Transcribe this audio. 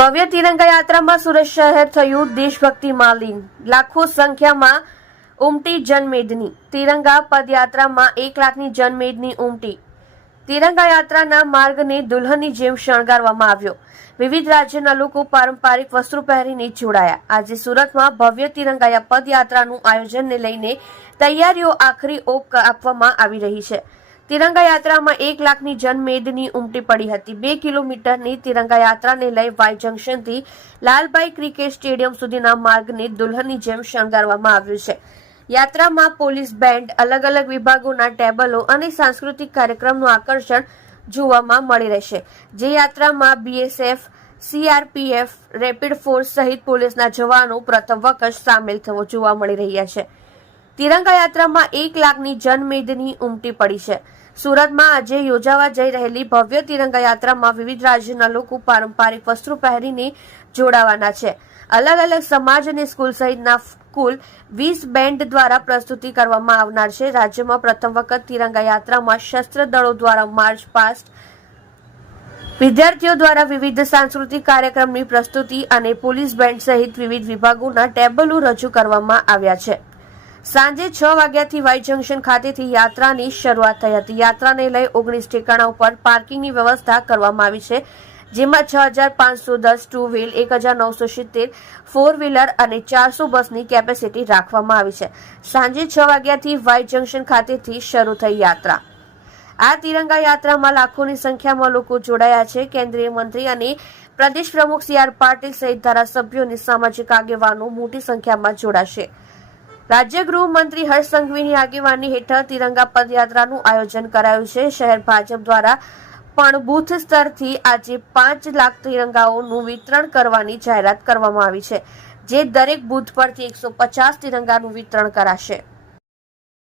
ભવ્ય તિરંગા યાત્રામાં સુરત શહેર થયું દેશભક્તિમાં લીન. લાખો સંખ્યામાં ઉમટી જનમેદની. તિરંગા પદયાત્રામાં 1 લાખની જનમેદની ઉમટી. તિરંગા યાત્રાના માર્ગને દુલ્હનની જેમ શણગારવામાં આવ્યો. વિવિધ રાજ્યના લોકો પારંપરિક વસ્ત્રો પહેરીને જોડાયા. આજે સુરતમાં ભવ્ય તિરંગા પદયાત્રાનું આયોજનને લઈને તૈયારીઓ આખરી ઓપ આપવામાં આવી રહી છે. તિરંગા યાત્રામાં 1 લાખની જનમેદની ઉમટી પડી હતી. 2 કિલોમીટરની તિરંગા યાત્રાને લઈ વાય જંકશનથી લાલભાઈ ક્રિકેટ સ્ટેડિયમ સુધીના માર્ગને દુલ્હનની જેમ શણગારવામાં આવ્યું છે. યાત્રામાં પોલીસ બેન્ડ, અલગ અલગ વિભાગોના ટેબલો અને સાંસ્કૃતિક કાર્યક્રમનું આકર્ષણ જોવામાં મળી રહેશે. જે યાત્રામાં બીએસએફ, સીઆરપીએફ, રેપિડ ફોર્સ સહિત પોલીસના જવાનો પ્રથમ વખત સામેલ થવો જોવા મળી રહ્યા છે. તિરંગા યાત્રામાં 1 લાખની જનમેદની ઉમટી પડી છે. સુરતમાં આજે યોજાવા જઈ રહેલી ભવ્ય તિરંગા યાત્રામાં વિવિધ રાજ્યના લોકો પારંપરિક વસ્ત્રો પહેરીને જોડાવાના છે. અલગ અલગ સમાજ અને સ્કૂલ સહિતના કુલ 20 બેન્ડ દ્વારા પ્રસ્તુતિ કરવામાં આવનાર છે. રાજ્યમાં પ્રથમ વખત તિરંગા યાત્રામાં સશસ્ત્ર દળો દ્વારા માર્ચ પાસ્ટ, વિદ્યાર્થીઓ દ્વારા વિવિધ સાંસ્કૃતિક કાર્યક્રમની પ્રસ્તુતિ અને પોલીસ બેન્ડ સહિત વિવિધ વિભાગોના ટેબલો રજૂ કરવામાં આવ્યા છે. સાંજે 6 વાગ્યાથી વાય જંકશન ખાતેથી યાત્રાની શરૂઆત થઈ હતી. યાત્રાને લઈ 19 ઠેકાણા ઉપર પાર્કિંગની વ્યવસ્થા કરવામાં આવી છે, જેમાં 6510 ટુ વ્હીલ, 1970 ફોર વ્હીલર અને 400 બસની કેપેસિટી રાખવામાં આવી છે. સાંજે 6 વાગ્યાથી વાય જંકશન ખાતેથી શરૂ થઈ યાત્રા. આ તિરંગા યાત્રામાં લાખોની સંખ્યામાં લોકો જોડાયા છે. કેન્દ્રીય મંત્રી અને પ્રદેશ પ્રમુખ CR પાટીલ સહિત ધારાસભ્યો અને સામાજિક આગેવાનો મોટી સંખ્યામાં જોડાશે. રાજ્ય ગૃહમંત્રી હર્ષ સંઘવીની આગેવાની હેઠળ તિરંગા પદયાત્રાનું આયોજન કરાયું છે. શહેર ભાજપ દ્વારા પણ બૂથ સ્તરથી આજે 5 લાખ તિરંગાઓનું વિતરણ કરવાની જાહેરાત કરવામાં આવી છે, જે દરેક બૂથ પરથી 150 તિરંગાનું વિતરણ કરાશે.